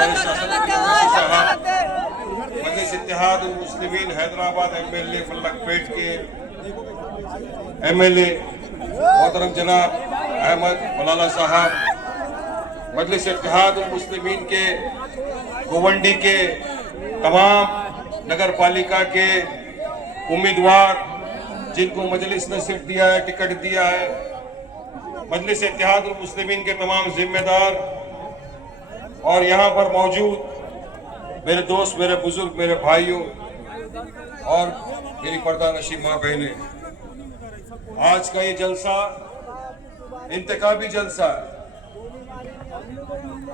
हमारे शासन साहब मजलिस इत्तेहाद उल मुस्लिमीन हैदराबाद एमएलए मल्लकपेट के एमएलए मोहतरम जनाब अहमद मौलाना साहब, मजलिस इत्तेहाद उल मुस्लिमीन के गोवंडी के तमाम नगर पालिका के उम्मीदवार जिनको मजलिस ने सीट दिया है, टिकट दिया है, मजलिस इत्तेहाद उल मुस्लिमीन के तमाम जिम्मेदार और यहाँ पर मौजूद मेरे दोस्त, मेरे बुजुर्ग, मेरे भाइयों और मेरी पर्दा नशीब माँ बहनें, आज का ये जलसा इंतखाबी जलसा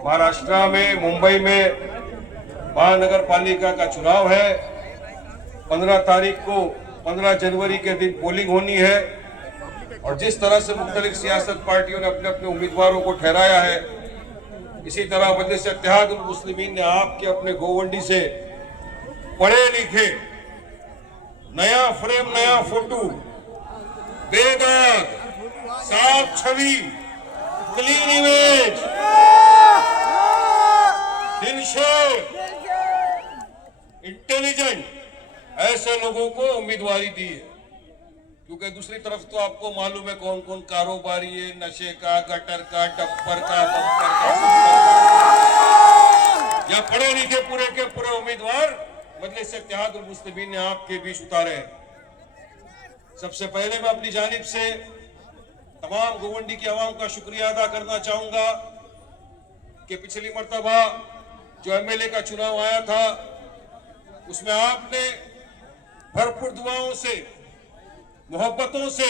महाराष्ट्र में मुंबई में महानगर पालिका का चुनाव है। 15 तारीख को 15 जनवरी के दिन पोलिंग होनी है और जिस तरह से मुख्तलिफ सियासत पार्टियों ने अपने अपने उम्मीदवारों को ठहराया है, इसी तरह मजलिस इत्तेहाद उल मुस्लिमीन ने आपके अपने गोवंडी से पढ़े लिखे, नया फ्रेम, नया फोटो, बेदाग, साफ छवि, क्लीन इमेज, दिलशेर, इंटेलिजेंट ऐसे लोगों को उम्मीदवारी दी है। क्योंकि दूसरी तरफ तो आपको मालूम है कौन कौन कारोबारी है, नशे का, गटर का, टप्पर का, बम्पर का, या पढ़े लिखे पूरे के पूरे उम्मीदवार मजलिस इत्तेहाद उल मुस्लिमीन ने आपके बीच उतारे हैं। सबसे पहले मैं अपनी जानिब से तमाम गोवंडी की आवाम का शुक्रिया अदा करना चाहूंगा कि पिछली मर्तबा जो एमएलए का चुनाव आया था उसमें आपने भरपूर दुआओं से, मोहब्बतों से,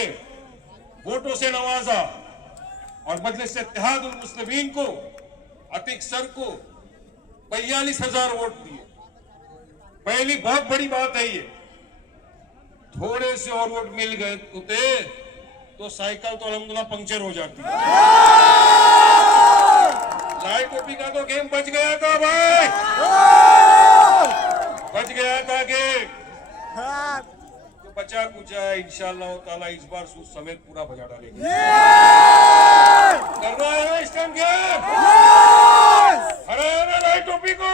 वोटों से नवाजा और मजलिस इत्तेहाद उल मुस्लिमीन को, अतीक सर को 42,000 वोट दिए। पहली बहुत बड़ी बात है ये। थोड़े से और वोट मिल गए होते तो साइकिल तो अल्हम्दुलिल्लाह पंक्चर हो जाती। लाइट टोपी का तो गेम बच गया था भाई, बच गया था गेम। तो बचा कुछ है, इंशाअल्लाह ताला इस बार सूद समेत पूरा बजा डालेंगे। करना है इस टाइम गेम, हराना लाइट टोपी को,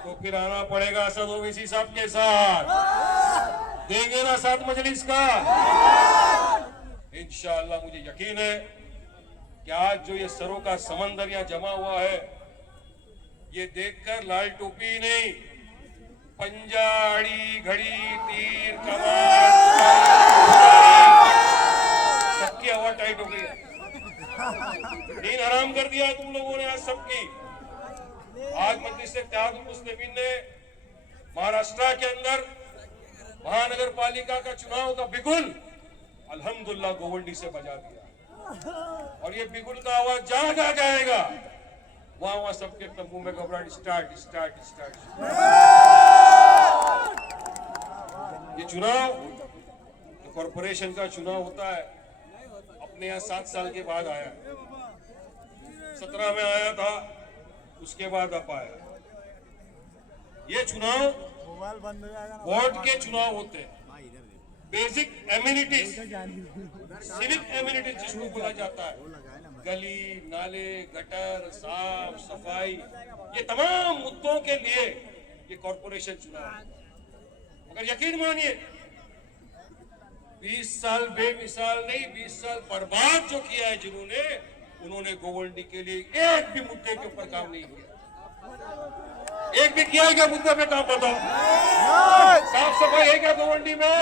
तो फिर आना पड़ेगा असद ओवैसी साहब के साथ। देंगे ना साथ मजलिस का इंशाअल्लाह। मुझे यकीन है कि आज जो ये सरों का समंदर यहाँ जमा हुआ है, ये देखकर लाल टोपी नहीं, पंजाड़ी, घड़ी, तीर, कमान, सबकी हवा टाइट हो गई है। नींद हराम कर दिया तुम लोगों ने आज सबकी। आज मजलिस इत्तेहाद उल मुस्लिमीन ने महाराष्ट्र के अंदर महानगर पालिका का चुनाव का बिगुल अल्हम्दुलिल्लाह गोवंडी से बजा दिया और ये बिगुल का आवाज जहां जहां जाएगा वहां सबके तंबू में घबराहट स्टार्ट स्टार्ट स्टार्ट। ये चुनाव तो कॉरपोरेशन का चुनाव होता है, अपने यहाँ 7 साल के बाद आया, 17 में आया था, उसके बाद अब आया। ये चुनाव वोट के चुनाव होते हैं। बेसिक एम्यूनिटीज, सिविक एम्यूनिटीज जिसको बोला जाता है, गली नाले, गटर, साफ सफाई, ये तमाम मुद्दों के लिए ये कॉरपोरेशन चुनाव है। मगर यकीन मानिए 20 साल बेमिसाल नहीं, 20 साल बर्बाद जो किया है जिन्होंने, उन्होंने गोवंडी के लिए एक भी मुद्दे के ऊपर काम नहीं किया। एक भी किया है क्या मुद्दे पे काम? बताओ। साफ सफाई है क्या गोवंडी में?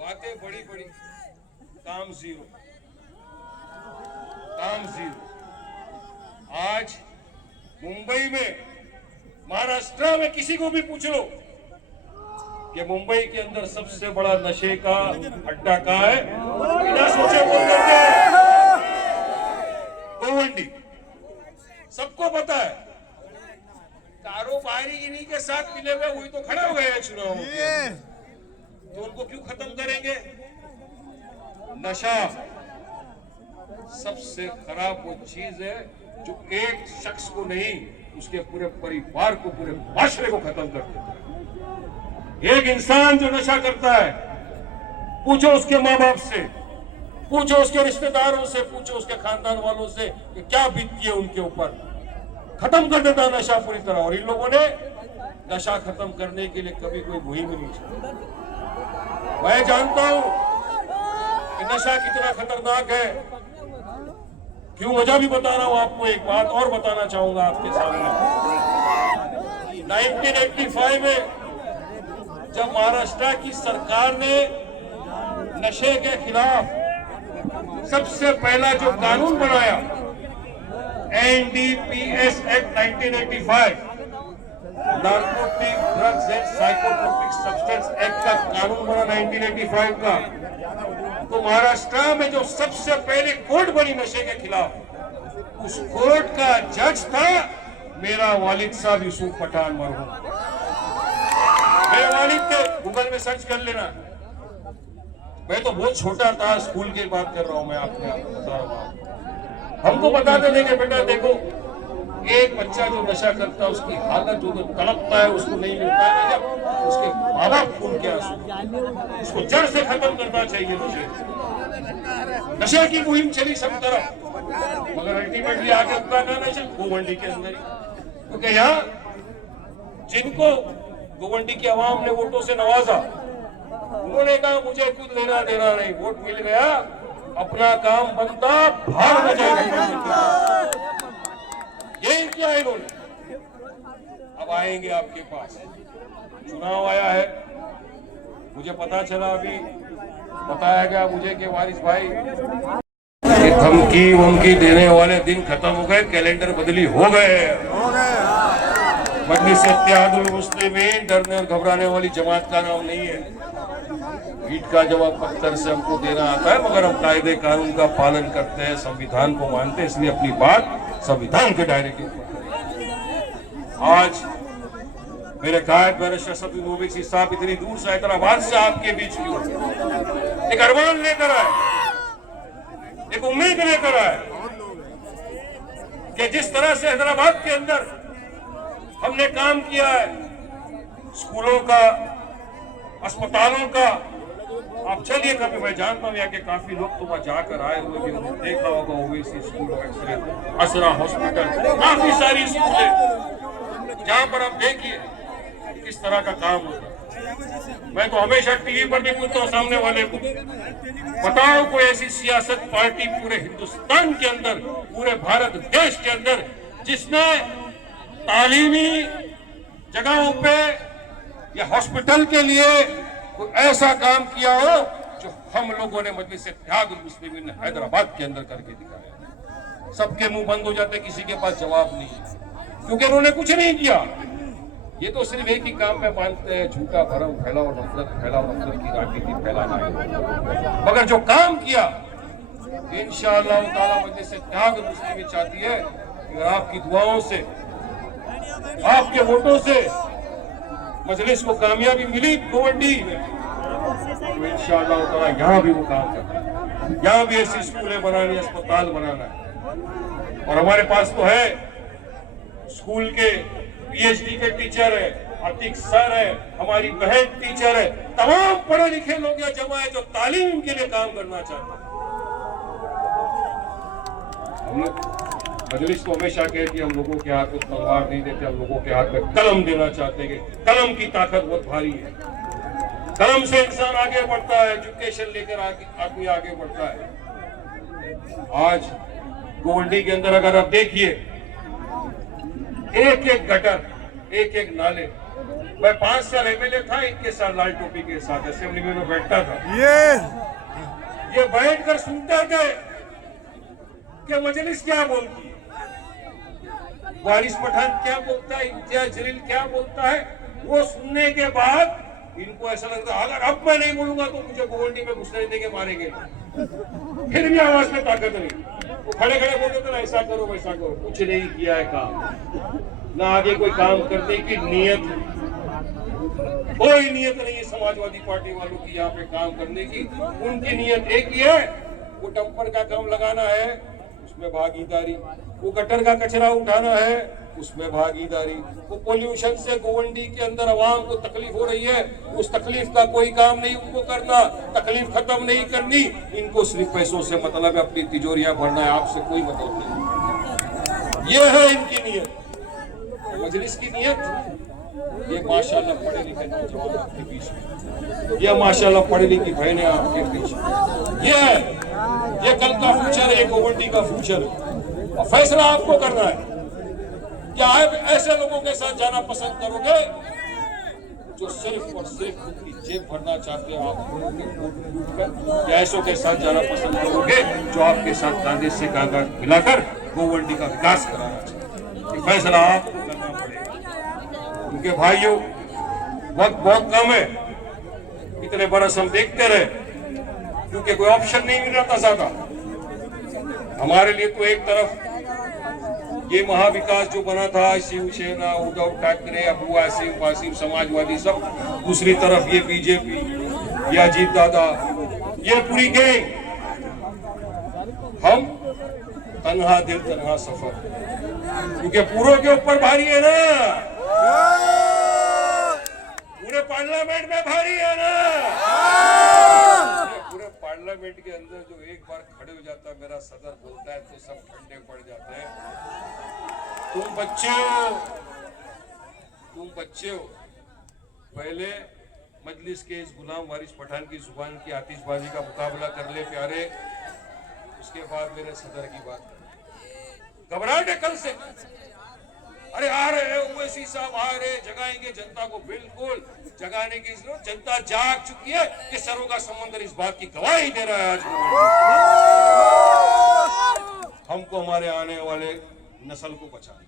बातें बड़ी बड़ी, काम जीरो, काम जीरो। आज मुंबई में, महाराष्ट्र में किसी को भी पूछ लो कि मुंबई के अंदर सबसे बड़ा नशे का अड्डा कहाँ है, बिना सोचे बोल देते गोवंडी। सबको पता है। कारोबारी इन्हीं के साथ मिले हुए वही तो खड़ा हो गए हैं चुनाव में, तो उनको क्यों खत्म करेंगे? नशा सबसे खराब वो चीज है जो एक शख्स को नहीं, उसके पूरे परिवार को, पूरे माशरे को खत्म कर देता है। एक इंसान जो नशा करता है, पूछो उसके माँ बाप से पूछो उसके रिश्तेदारों से, पूछो उसके खानदान वालों से कि क्या बीतती है उनके ऊपर। खत्म कर देता नशा पूरी तरह। और इन लोगों ने नशा खत्म करने के लिए कभी कोई मुहिम नहीं चलाई। मैं जानता हूं कि नशा कितना खतरनाक है। क्यों वजह भी बता रहा हूं आपको। एक बात और बताना चाहूंगा आपके सामने। 1985 में जब महाराष्ट्र की सरकार ने नशे के खिलाफ सबसे पहला जो कानून बनाया, NDPS act 1985, narcotic drugs and psychotropic substance act का कानून बना 1985 का, तो महाराष्ट्र में जो सबसे पहले कोर्ट बनी नशे के खिलाफ, उस कोर्ट का जज था मेरा वालिद साहब यूसुफ पठान मरहूम। मेरे वालिद थे, गूगल में सर्च कर लेना। मैं तो बहुत छोटा था, स्कूल की बात कर रहा हूं मैं आपको बता रहा हूं। हमको बताते थे कि बेटा देखो, एक बच्चा जो नशा करता है उसकी हालत जो तड़पता है, उसको नहीं मिलता है, जब उसके माँ बाप खून के आंसू, उसको जड़ से खत्म करना चाहिए। नशे की मुहिम चली सब तरफ, मगर अल्टीमेटली आगे उतना ना नशा गोवंडी के अंदर ही। क्योंकि यहाँ जिनको गोवंडी की आवाम ने वोटों से नवाजा, उन्होंने कहा मुझे कुछ लेना देना नहीं, वोट मिल गया, अपना काम बनता, भाग न जाएगा। यही किया इन्होंने। अब आएंगे आपके पास, चुनाव आया है, मुझे पता चला, अभी बताया गया मुझे कि वारिस भाई धमकी वमकी देने वाले दिन खत्म हो गए, कैलेंडर बदली हो गए। मजलिस इत्तेहादुल मुस्लिमीन डरने और घबराने वाली जमात का नाम नहीं है। ईट का जवाब पत्थर से हमको देना आता है, मगर हम कायदे कानून का पालन करते हैं, संविधान को मानते हैं, इसलिए अपनी बात संविधान के दायरे के ऊपर। आज मेरे कायद बैरिस्टर सफीउल ओवैसी साहब इतनी दूर से हैदराबाद से आपके बीच क्यों? एक अरमान लेकर आए, एक उम्मीद लेकर आए कि जिस तरह से हैदराबाद के अंदर हमने काम किया है, स्कूलों का, अस्पतालों का, आप चलिए कभी, मैं जानता हूँ यहाँ के काफी लोग तो वहां जाकर आए हुए भी, उन्होंने देखा होगा Owaisi school of excellence, Asra hospital, काफी सारी स्कूलें जहां पर आप देखिए किस तरह का काम होता है। मैं तो हमेशा टीवी पर भी पूछता हूँ सामने वाले को, बताओ कोई ऐसी सियासत पार्टी पूरे हिंदुस्तान के अंदर, पूरे भारत देश के अंदर, जिसने तालीमी जगहों पे या हॉस्पिटल के लिए कोई ऐसा काम किया हो जो हम लोगों ने मजलिस इत्तेहादुल मुस्लिमीन हैदराबाद के अंदर करके दिखाया। सबके मुंह बंद हो जाते, किसी के पास जवाब नहीं है, क्योंकि उन्होंने कुछ नहीं किया। ये तो सिर्फ एक ही काम में मानते हैं, झूठा भरम फैलाओ, नफरत की राजनीति फैलाना है। मगर जो काम किया, इंशाअल्लाह ताला मजलिस इत्तेहादुल मुस्लिमीन चाहती है कि आपकी दुआओं से, आपके वोटों से मजलिस को कामयाबी मिली गोवंडी में, तो इंशाअल्लाह ताला यहाँ भी वो काम करना है, यहाँ भी ऐसी स्कूलें बनानी, अस्पताल बनाना है। और हमारे पास तो है, स्कूल के PhD के टीचर है, अतिक सर है, हमारी बहन टीचर है, तमाम पढ़े लिखे लोग यहाँ जमा है जो तालीम के लिए काम करना चाहते हैं। मजलिस तो हमेशा कहती है हम लोगों के हाथ में तलवार नहीं देते, हम लोगों के हाथ में कलम देना चाहते हैं। कलम की ताकत बहुत भारी है, कलम से इंसान आगे बढ़ता है, एजुकेशन लेकर आदमी आगे बढ़ता है। आज गोवंडी के अंदर अगर आप देखिए, एक एक गटर, एक एक नाले, मैं 5 साल MLA था, 21 साल लाल टोपी के साथ असेंबली में बैठता था, ये बैठकर सुनते थे कि मजलिस क्या बोलती है, वारिस पठान क्या बोलता है, इम्तियाज जलील क्या बोलता है। वो सुनने के बाद इनको ऐसा लगता है अगर अब मैं नहीं बोलूंगा तो मुझे गोवंडी में घुसने देंगे, मारेंगे। फिर भी आवाज में ताकत नहीं, वो खड़े खड़े बोलते थे ना ऐसा करो वैसा करो, कुछ नहीं किया है काम, ना आगे कोई काम करने की नीयत, कोई नीयत नहीं है समाजवादी पार्टी वालों की यहाँ पे काम करने की। उनकी नीयत एक ही है, वो डंपर का काम लगाना है, उसमें भागीदारी, वो गटर का कचरा उठाना है, उसमें भागीदारी। वो पोल्यूशन से गोवंडी के अंदर आवाम को तकलीफ हो रही है, उस तकलीफ का कोई काम नहीं उनको करना, तकलीफ खत्म नहीं करनी, इनको सिर्फ पैसों से मतलब है, अपनी तिजोरियां भरना है, आपसे कोई मतलब नहीं। ये है इनकी नीयत, मजलिस की नीयत। ये माशाल्लाह पढ़े लिखे नौजवान आपके बीच में, ये माशाल्लाह पढ़ी लिखी बहनें आपके बीच में, ये कल का फ्यूचर है, ये गोवंडी का फ्यूचर है। और फैसला आपको करना है, क्या आप ऐसे लोगों के साथ जाना पसंद करोगे जो सिर्फ और सिर्फ खुद की जेब भरना चाहते हैं आप, या ऐसों के साथ जाना पसंद करोगे जो आपके साथ कांधे से कांधा मिलाकर गोवंडी का विकास कराना चाहते हैं? फैसला आपको करना पड़ेगा, क्योंकि भाइयों वक्त बहुत कम है। इतने बरस हम देखते रहे, क्योंकि कोई ऑप्शन नहीं मिल रहा था ज्यादा हमारे लिए। तो एक तरफ ये महाविकास जो बना था, शिवसेना, उद्धव ठाकरे, अबू आसिम, वासिम, समाजवादी सब, दूसरी तरफ ये बीजेपी, ये अजीत दादा, ये पूरी गैंग। हम तन्हा दिल तन्हा सफर, क्योंकि पूरों के ऊपर भारी है ना, पूरे पार्लियामेंट में भारी है ना। पूरे पार्लियामेंट के अंदर जो एक बार खड़े हो जाता है, मेरा सदर बोलता है तो सब ठंडे पड़ जाते हैं। तुम बच्चे हो। पहले मजलिस के इस गुलाम वारिस पठान की जुबान की आतिशबाजी का मुकाबला कर ले प्यारे, उसके बाद मेरे सदर की बात कर। घबराहट है कल से, अरे आ रहे ओवैसी साहब, आ रहे, जगाएंगे जनता को। बिल्कुल जगाने की जरूरत, जनता जाग चुकी है। कि सरों का समंदर इस बात की गवाही दे रहा है आज। हमको हमारे आने वाले नस्ल को बचाना,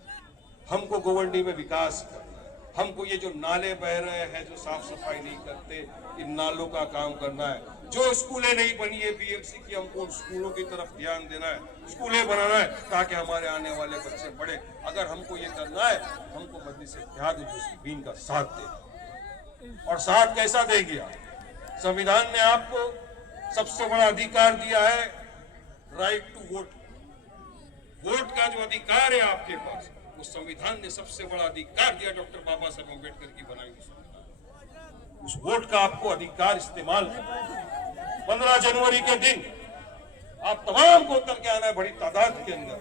हमको गोवंडी में विकास करना, हमको ये जो नाले बह रहे हैं, जो साफ सफाई नहीं करते, इन नालों का काम करना है। जो स्कूलें नहीं बनी है बीएमसी की, हमको उन स्कूलों की तरफ ध्यान देना है, स्कूलें बनाना है, ताकि हमारे आने वाले बच्चे पढ़े। अगर हमको ये करना है, हमको मजलिस इत्तेहाद मुस्लिमीन का साथ देना। और साथ कैसा देंगे आप? संविधान ने आपको सबसे बड़ा अधिकार दिया है, राइट टू वोट। वोट का जो अधिकार है आपके पास, वो संविधान ने सबसे बड़ा अधिकार दिया, डॉक्टर बाबा साहब अम्बेडकर की बनाई हुई संविधान। उस वोट का आपको अधिकार इस्तेमाल करना। 15 जनवरी के दिन आप तमाम को उतर के आना है, बड़ी तादाद के अंदर।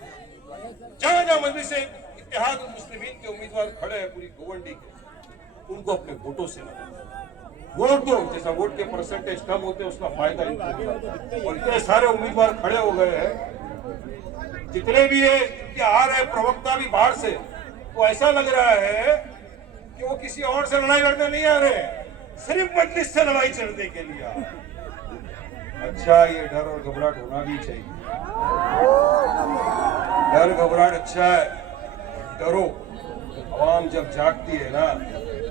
जहां जहां मजलिस इत्तेहाद मुस्लिमीन के उम्मीदवार खड़े हैं पूरी गोवंडी के, उनको अपने वोटों से वोट दो। जैसा वोट के परसेंटेज कम होते हैं, उसका फायदा इनको। और इतने सारे उम्मीदवार खड़े हो गए हैं, जितने भी है कि आ रहे प्रवक्ता भी बाहर से, तो ऐसा लग रहा है कि वो किसी और से लड़ाई लड़ने नहीं आ रहे, सिर्फ मजलिस से लड़ाई चलने के लिए आ रहे। अच्छा, ये डर और घबराहट होना भी चाहिए। डर घबराहट अच्छा है, डरो। आवाम जब जागती है ना,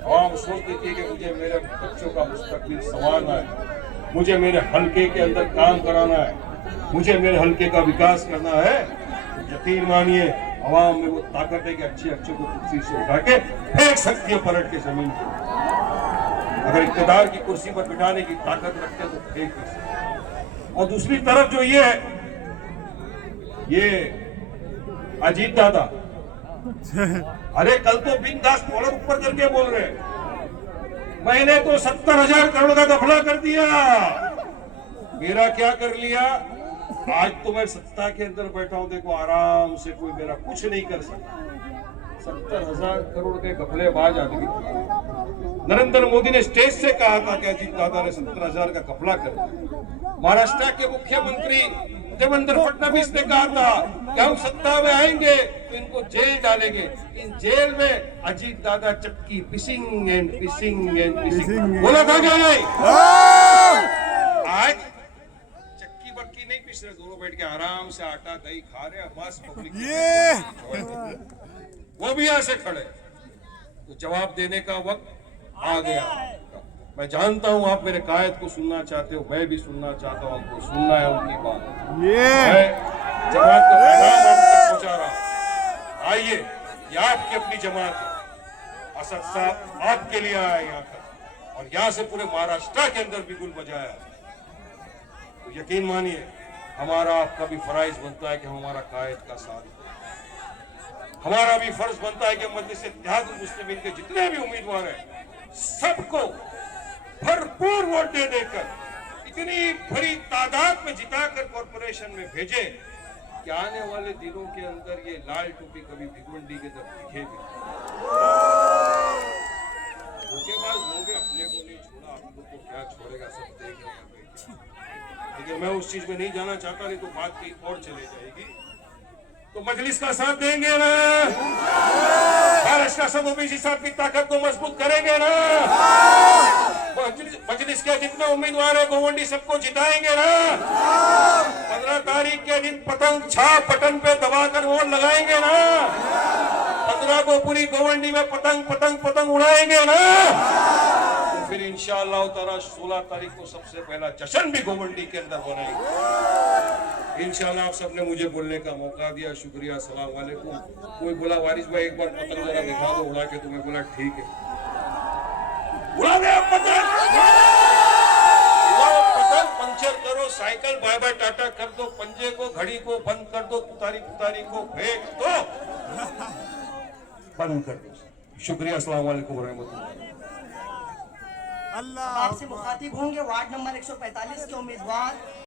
आवाम सोचती है कि मुझे मेरे बच्चों का मुस्तकबिल संवारना है, मुझे मेरे हल्के के अंदर काम कराना है, मुझे मेरे हल्के का विकास करना है। यकीन मानिए, आवाम में वो ताकत है कि अच्छे अच्छे को कुर्सी से उठा के फेंक सकती है पलट के जमीन पर। अगर इक़्तिदार की कुर्सी पर बिठाने की ताकत रखते तो फेंक नहीं सकते। और दूसरी तरफ जो ये है, ये अजीत दादा, अरे कल तो बिंदास कॉलर ऊपर करके बोल रहे, मैंने तो 70,000 करोड़ का घपला कर दिया। मेरा क्या कर लिया? आज तो मैं सत्ता के अंदर बैठा हूं, देखो आराम से, कोई मेरा कुछ नहीं कर सकता। 70,000 करोड़ के घपलेबाज आदमी। नरेंद्र मोदी ने स्टेज से कहा था कि अजीत दादा ने 70,000 का घपला कर दिया। महाराष्ट्र के मुख्यमंत्री देवेंद्र फडणवीस ने कहा था कि हम सत्ता में आएंगे तो इनको जेल डालेंगे। इन जेल में अजीत दादा चक्की पिसिंग एंड पिसिंग एंड पिसिंग बोला था क्या नहीं? आज चक्की बक्की नहीं पिस रहे, दोनों बैठ के आराम से आटा दही खा रहे, मस्त पब्लिक वो भी यहाँ से खड़े। तो जवाब देने का वक्त आ गया। मैं जानता हूं आप मेरे कायद को सुनना चाहते हो, मैं भी सुनना चाहता हूं, आपको सुनना है उनकी बात। मैं जमात का पैगाम आप तक पहुंचा रहा हूं। आइए, ये आपकी अपनी जमात है। असद साहब आपके लिए आया यहाँ तक, और यहाँ से पूरे महाराष्ट्र के अंदर भी गुल बजाया। तो यकीन मानिए, हमारा आपका भी फराइज बनता है कि हम हमारा कायद का साथ। हमारा भी फर्ज बनता है कि मजलिस इत्तेहादुल मुस्लिमीन के जितने भी उम्मीदवार हैं सबको भरपूर वोट दे देकर इतनी बड़ी तादाद में जिताकर कॉरपोरेशन में भेजे कि आने वाले दिनों के अंदर ये लाल टोपी कभी भिगवंडी के तरफ दिखेगी। धोखेबाज लोग अपने को नहीं छोड़ा, आप लोग को क्या छोड़ेगा, सब देख रहे हैं। लेकिन मैं उस चीज में नहीं जाना चाहता, नहीं तो बात कहीं और चले जाएगी। तो मजलिस का साथ देंगे ना, महाराष्ट्र का सब ओबीसी साथ की ताकत को मजबूत करेंगे ना, मजलिस के जितने उम्मीदवार है गोवंडी सबको जिताएंगे ना, 15 तारीख के दिन पतंग छाप बटन पे दबाकर वोट लगाएंगे ना, 15 को पूरी गोवंडी में पतंग पतंग पतंग उड़ाएंगे ना। तो फिर इंशाअल्लाह ताला 16 तारीख को सबसे पहला जश्न भी गोवंडी के अंदर मनाएंगे। इंशाअल्लाह आप सबने मुझे बोलने का मौका दिया, शुक्रिया। अस्सलाम वालेकुम। कोई बोला वारिस भाई एक बार पतंग जरा दिखा दो उड़ा के, तुम्हें बोला ठीक है, उड़ा दे पतंग, पतंग पंचर करो, साइकिल बाय बाय टाटा कर दो, पंजे को घड़ी को बंद कर दो, तुतारी को फेंक दो, बंद कर दो। शुक्रिया। अस्सलाम वालेकुम रहमतुल्लाह। आपसे मुखातिब होंगे वार्ड नंबर 145 के उम्मीदवार